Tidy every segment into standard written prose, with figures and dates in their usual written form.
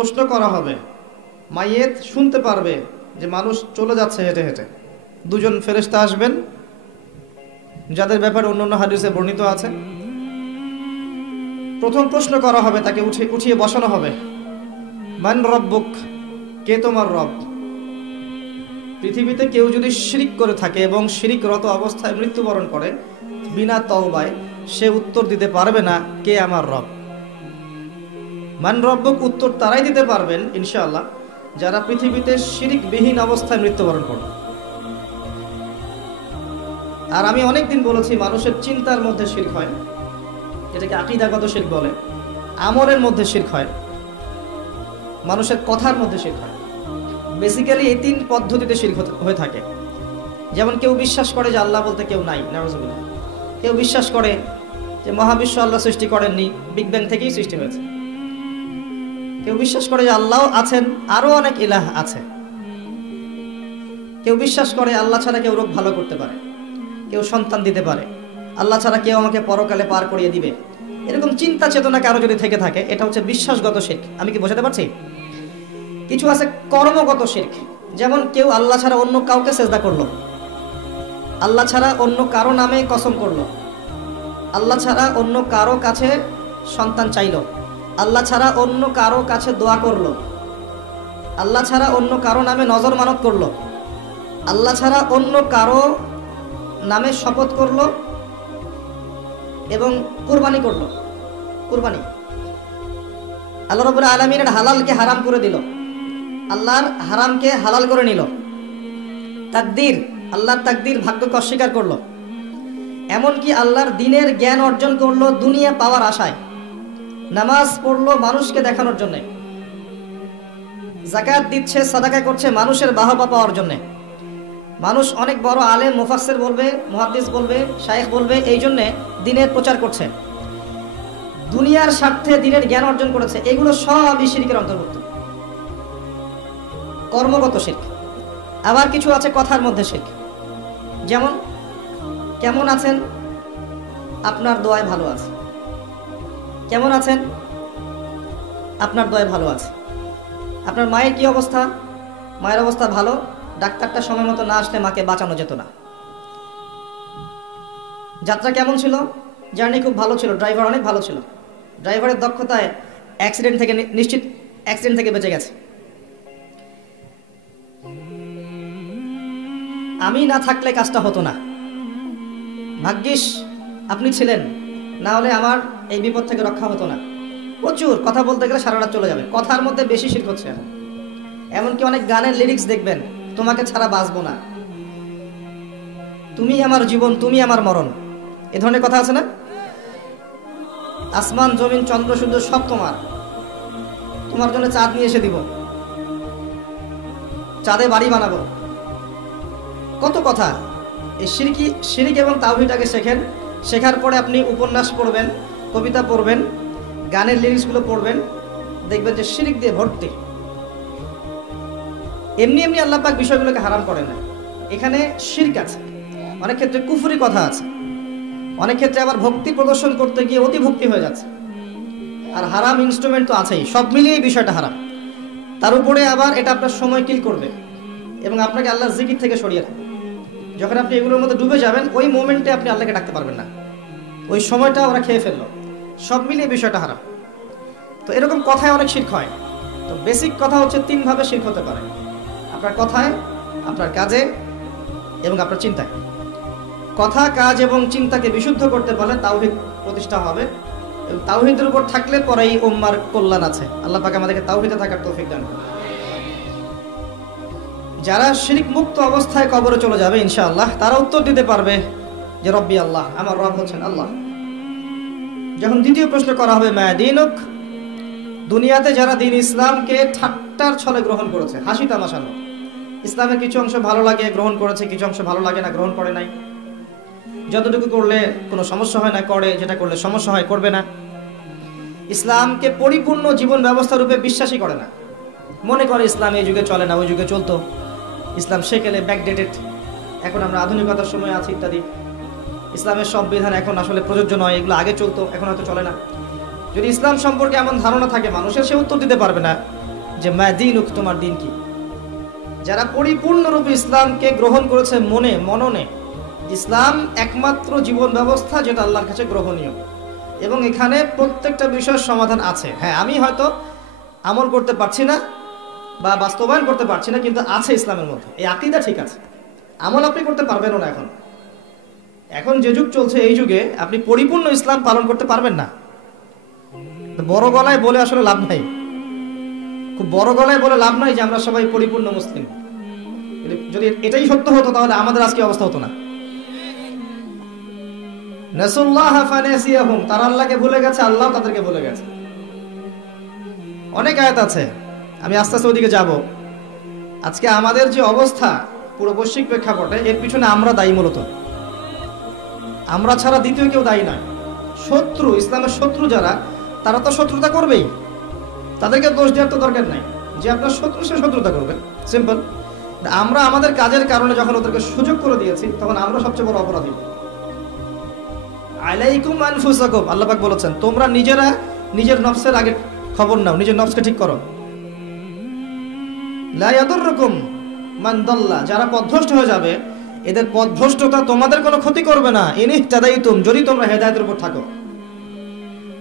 প্রশ্ন করা হবে, মাইয়েত শুনতে পারবে যে মানুষ চলে যাচ্ছে হেঁটে হেঁটে। দুজন ফেরেশতা আসবেন যাদের ব্যাপারে অন্য হাদিসে বর্ণিত আছে। প্রথম প্রশ্ন করা হবে, তাকে উঠিয়ে বসানো হবে, মান রব্বুক, কে তোমার রব? পৃথিবীতে কেউ যদি শিরিক করে থাকে এবং শিরিকরত অবস্থায় মৃত্যুবরণ করে বিনা তওবায়, সে উত্তর দিতে পারবে না কে আমার রব। মান রব্বুক উত্তর তারাই দিতে পারবেন ইনশাআল্লাহ যারা পৃথিবীতে শিরিকবিহীন অবস্থায় মৃত্যুবরণ করবে। আর আমি অনেকদিন বলেছি, মানুষের চিন্তার মধ্যে শিরক হয়, এটাকে আকীদাগত শিরক বলে। আমলের মধ্যে শিরক হয়, মানুষের কথার মধ্যে শিরক হয়। বেসিক্যালি এই তিন পদ্ধতিতে শিরক হয়ে থাকে। যেমন কেউ বিশ্বাস করে যে আল্লাহ বলতে কেউ নাই, নাউযুবিল্লাহ। কেউ বিশ্বাস করে যে মহাবিশ্ব আল্লাহ সৃষ্টি করেননি, বিগ ব্যাং থেকেই সৃষ্টি হয়েছে। কেউ বিশ্বাস করে যে আল্লাহ আছেন, আরো অনেক ইলাহ আছে। কেউ বিশ্বাস করে আল্লাহ ছাড়া কেউ রোগ ভালো করতে পারে, কেউ সন্তান দিতে পারে, আল্লাহ ছাড়া কেউ আমাকে পরকালে পার করিয়ে দিবে। এরকম চিন্তা চেতনা কারো যদি থেকে থাকে, এটা হচ্ছে বিশ্বাসগত শিরক। আমি কি বোঝাতে পারছি? কিছু আছে কর্মগত শিরক। যেমন কেউ আল্লাহ ছাড়া অন্য কাউকে সেজদা করলো, আল্লাহ ছাড়া অন্য কারো নামে কসম করলো, আল্লাহ ছাড়া অন্য কারো কাছে সন্তান চাইলো, আল্লাহ ছাড়া অন্য কারো কাছে দোয়া করলো, আল্লাহ ছাড়া অন্য কারো নামে নজর মানত করলো, আল্লাহ ছাড়া অন্য কারো নামে শপথ করলো এবং কুরবানি করলো। কুরবানি আল্লাহ রাব্বুল আলামিনের হালালকে হারাম করে দিল, আল্লাহর হারামকে হালাল করে নিল। তাকদীর, আল্লাহর তাকদীর, ভাগ্যকে অস্বীকার করলো। এমনকি আল্লাহর দ্বীনের জ্ঞান অর্জন করলো দুনিয়া পাওয়ার আশায়। নামাজ পড়লো মানুষকে দেখানোর জন্যে, যাকাত দিচ্ছে, সাদাকা করছে মানুষের বাহবা পাওয়ার জন্যে। মানুষ অনেক বড় আলেম, মুফাসসির বলবে, মুহাদ্দিস বলবে, শায়েখ বলবে, এই জন্যে দ্বীনের প্রচার করছে, দুনিয়ার স্বার্থে দ্বীনের জ্ঞান অর্জন করেছে। এগুলো সবই শিরকের অন্তর্ভুক্ত, কর্মগত শিরক। আবার কিছু আছে কথার মধ্যে শিরক। যেমন, কেমন আছেন? আপনার দোয়ায় ভালো আছে। কেমন আছেন? আপনার দোয়ায় ভালো আছে। আপনার মায়ের কি অবস্থা? মায়ের অবস্থা ভালো, ডাক্তারটা সময় মতো না আসলে মাকে বাঁচানো যেত না। যাত্রা কেমন ছিল? জার্নি খুব ভালো ছিল, ড্রাইভার অনেক ভালো ছিল, ড্রাইভারের দক্ষতায় অ্যাক্সিডেন্ট থেকে নিশ্চিত অ্যাক্সিডেন্ট থেকে বেঁচে গেছে। আমি না থাকলে কাজটা হতো না, ভাগ্যিস আপনি ছিলেন, না হলে আমার এই বিপদ থেকে রক্ষা হতো না। প্রচুর কথা বলতে গেলে সারা রাত চলে যাবে। কথার মধ্যে বেশি শিরক হচ্ছে। এমনকি অনেক গানের লিরিক্স দেখবেন, তোমাকে ছাড়া বাঁচবো না, তুমি আমার জীবন, তুমি আমার মরণ, এ ধরনের কথা আছে না? আসমান জমিন চন্দ্র সূর্য সব তোমার, তোমার জন্য চাঁদ নিয়ে এসে দিব, চাঁদে বাড়ি বানাবো। কত কথা। এই শিরক এবং তাওহীদটাকে শেখেন। শেখার পরে আপনি উপন্যাস পড়বেন, কবিতা পড়বেন, গানের লিরিক্সগুলো পড়বেন, দেখবেন যে শিরক দিয়ে ভর্তি। এমনি এমনি আল্লাহ পাক বিষয়গুলোকে হারাম করেন না, এখানে শিরক আছে। অনেক ক্ষেত্রে কুফরি কথা আছে, অনেক ক্ষেত্রে আবার ভক্তি প্রদর্শন করতে গিয়ে অতিভক্তি হয়ে যাচ্ছে। আর হারাম ইনস্ট্রুমেন্ট তো আছেই, সব মিলিয়ে বিষয়টা হারাম। তার উপরে আবার এটা আপনার সময় কিল করবে এবং আপনাকে আল্লাহর জিকির থেকে সরিয়ে রাখবে। যখন আপনি এগুলোর মধ্যে ডুবে যাবেন, ওই মোমেন্টে আপনি আল্লাহকে ডাকতে পারবেন না, ওই সময়টা ওরা খেয়ে ফেললো। সব মিলিয়ে বিষয়টা হারাম। তো এরকম কথায় অনেক শিরক হয়। তো বেসিক কথা হচ্ছে, তিনভাবে শিরক হতে পারে: আপনার কথায়, আপনার কাজে এবং আপনার চিন্তায়। কথা, কাজ এবং চিন্তাকে বিশুদ্ধ করতে পারলে তাওহীদ প্রতিষ্ঠা হবে, এবং তাওহীদের উপর থাকলে পরেই উম্মার কল্যাণ আছে। আল্লাহ পাক আমাদেরকে তাওহীদে থাকার তৌফিক দান করুন। যারা শিরক মুক্ত অবস্থায় কবরে চলে যাবে ইনশাআল্লাহ, তারা উত্তর দিতে পারবে যে রব্বি আল্লাহ, আমার রব হচ্ছেন আল্লাহ। যখন দ্বিতীয় প্রশ্ন করা হবে, মা দীনুক, দুনিয়াতে যারা দ্বীন ইসলামকে ঠাট্টার ছলে গ্রহণ করেছে, হাসি তামাশানো, ইসলামের কিছু অংশ ভালো লাগে গ্রহণ করেছে, কিছু অংশ ভালো লাগে না গ্রহণ করে নাই, যতটুকু করলে কোনো সমস্যা হয় না করে, যেটা করলে সমস্যা হয় করবে না, ইসলামকে পরিপূর্ণ জীবন ব্যবস্থা রূপে বিশ্বাসই করে না, মনে করে ইসলাম এই যুগে চলে না, ওই যুগে চলতো, ইসলাম সেকেলে ব্যাকডেটেড, এখন আমরা আধুনিকতার সময় আছি ইত্যাদি, ইসলামের সব বিধান এখন আসলে প্রযোজ্য নয়, এগুলো আগে চলতো এখন হয়তো চলে না। যদি ইসলাম সম্পর্কে এমন ধারণা থাকে মানুষের, সে উত্তর দিতে পারবে না যে মা দীনুক, তোমার দিন কি। যারা পরিপূর্ণরূপে ইসলামকে গ্রহণ করেছে মননে, ইসলাম একমাত্র জীবন ব্যবস্থা যেটা আল্লাহর কাছে গ্রহণীয়, এবং এখানে প্রত্যেকটা বিষয়ের সমাধান আছে। হ্যাঁ, আমি হয়তো আমল করতে পারছি না বা বাস্তবায়ন করতে পারছি না, কিন্তু আছে ইসলামের মধ্যে, এই আকীদা ঠিক আছে। আমল আপনি করতে পারবেনও না। এখন যে যুগ চলছে, এই যুগে আপনি পরিপূর্ণ ইসলাম পালন করতে পারবেন না। বড় গলায় বলে আসলে লাভ নাই, খুব বড় গলায় বলে লাভ নাই যে আমরা সবাই পরিপূর্ণ মুসলিম। যদি এটাই সত্য হতো তাহলে আমাদের আজকে অবস্থা হতো না। নাসুল্লাহ ফানাসিয়াহুম, তারা আল্লাহকে ভুলে গেছে, আল্লাহ তাদেরকে ভুলে গেছে। অনেক আয়াত আছে, আমি আস্তে আস্তে ওদিকে যাব। আজকে আমাদের যে অবস্থা পুরো বৈশ্বিক প্রেক্ষাপটে, এর পিছনে আমরা দায়ী। মূলত আমরা ছাড়া দ্বিতীয় কেউ দায়ী নয়। শত্রু, ইসলামের শত্রু যারা, তারা তো শত্রুতা করবেই, তাদেরকে দোষ দেওয়ার তো দরকার নাই। যে আপনার শত্রু, সে শত্রুতা করবে, সিম্পল। আমরা আমাদের কাজের কারণে যখন ওদেরকে সুযোগ করে দিয়েছি, তখন আমরা সবচেয়ে বড় অপরাধী। আলাইকুম আনফুসাকুম, আল্লাহ পাক বলেছেন, তোমরা নিজেরা নিজের নফসের আগে খবর নাও, নিজের নফসকে ঠিক করো। লা ইয়াদুররুকুম মান দাল্লা, যারা পথভ্রষ্ট হয়ে যাবে, এদের পথভ্রষ্টতা তোমাদের কোনো ক্ষতি করবে না। ইনিহতাদাইতুম, যদি তোমরা হেদায়েতের উপর থাকো।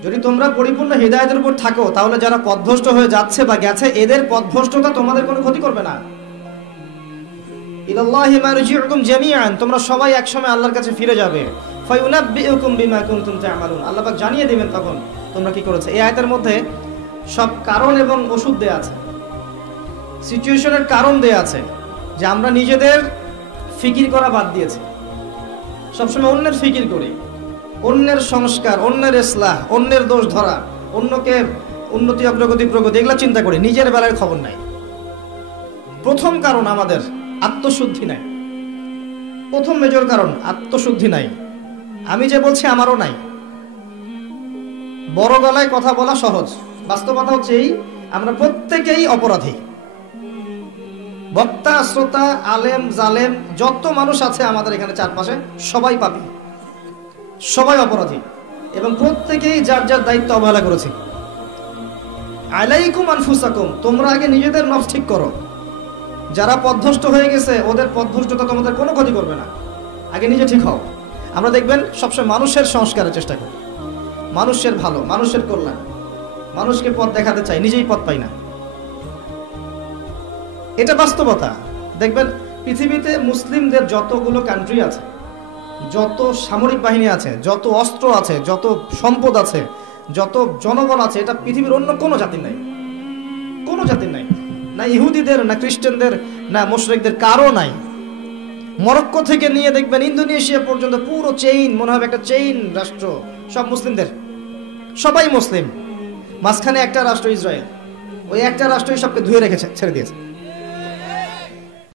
যদি তোমরা পরিপূর্ণ হেদায়েতের উপর থাকো, তাহলে যারা পথভ্রষ্ট হয়ে যাচ্ছে বা গেছে, এদের পথভ্রষ্টতা তোমাদের কোনো ক্ষতি করবে না। ইলাল্লাহি মারজিউকুম জামিআন, তোমরা সবাই একসময় আল্লাহর কাছে ফিরে যাবে। ফায়ুনাব্বিউকুম বিমা কুনতুম তা'মালুন, আল্লাহ পাক জানিয়ে দিবেন তখন তোমরা কি করেছো। এই আয়াতের মধ্যে সব কারণ এবং ওষুধ দেয়া আছে, সিচুয়েশনের কারণ দেয়া আছে, যে আমরা নিজেদের ফিকির করা বাদ দিয়েছি। সবসময় অন্যের ফিকির করি, অন্যের সংস্কার, অন্যের ইসলাহ, অন্যের দোষ ধরা, অন্যকে উন্নতি, অগ্রগতি, প্রগতি, এগুলা চিন্তা করি, নিজের বেলার খবর নাই। প্রথম কারণ আমাদের আত্মশুদ্ধি নাই। প্রথম মেজর কারণ আত্মশুদ্ধি নাই। আমি যে বলছি আমারও নাই। বড় গলায় কথা বলা সহজ, বাস্তবতা হচ্ছে এই, আমরা প্রত্যেকেই অপরাধী। বক্তা, শ্রোতা, আলেম, জালেম, যত মানুষ আছে আমাদের এখানে চারপাশে, সবাই পাপী, সবাই অপরাধী, এবং প্রত্যেকেই যার যার দায়িত্ব অবহেলা করেছি। আলাইকুম আনফুসাকুম, তোমরা আগে নিজেদের নফস ঠিক করো। যারা পথভ্রষ্ট হয়ে গেছে, ওদের পথভ্রষ্টতা তোমাদের কোনো ক্ষতি করবে না। আগে নিজে ঠিক হও। আমরা দেখবেন সবসময় মানুষের সংস্কারের চেষ্টা করি, মানুষের ভালো, মানুষের কল্যাণ, মানুষকে পথ দেখাতে চাই, নিজেই পথ পাই না। এটা বাস্তবতা। দেখবেন পৃথিবীতে মুসলিমদের যতগুলো কান্ট্রি আছে, যত সামরিক বাহিনী আছে, যত অস্ত্র আছে, যত সম্পদ আছে, যত জনবল আছে, এটা পৃথিবীর অন্য কোনো জাতির নাই, কোনো জাতির নাই। না ইহুদিদের, না খ্রিস্টানদের, না মুশরিকদের, কারো নাই। মরক্কো থেকে নিয়ে দেখবেন ইন্দোনেশিয়া পর্যন্ত পুরো চেইন, মনে হবে একটা চেইন রাষ্ট্র, সব মুসলিমদের, সবাই মুসলিম। মাঝখানে একটা রাষ্ট্র ইসরায়েল, ওই একটা রাষ্ট্রই সবকে ধুয়ে রেখেছে, ছেড়ে দিয়েছে।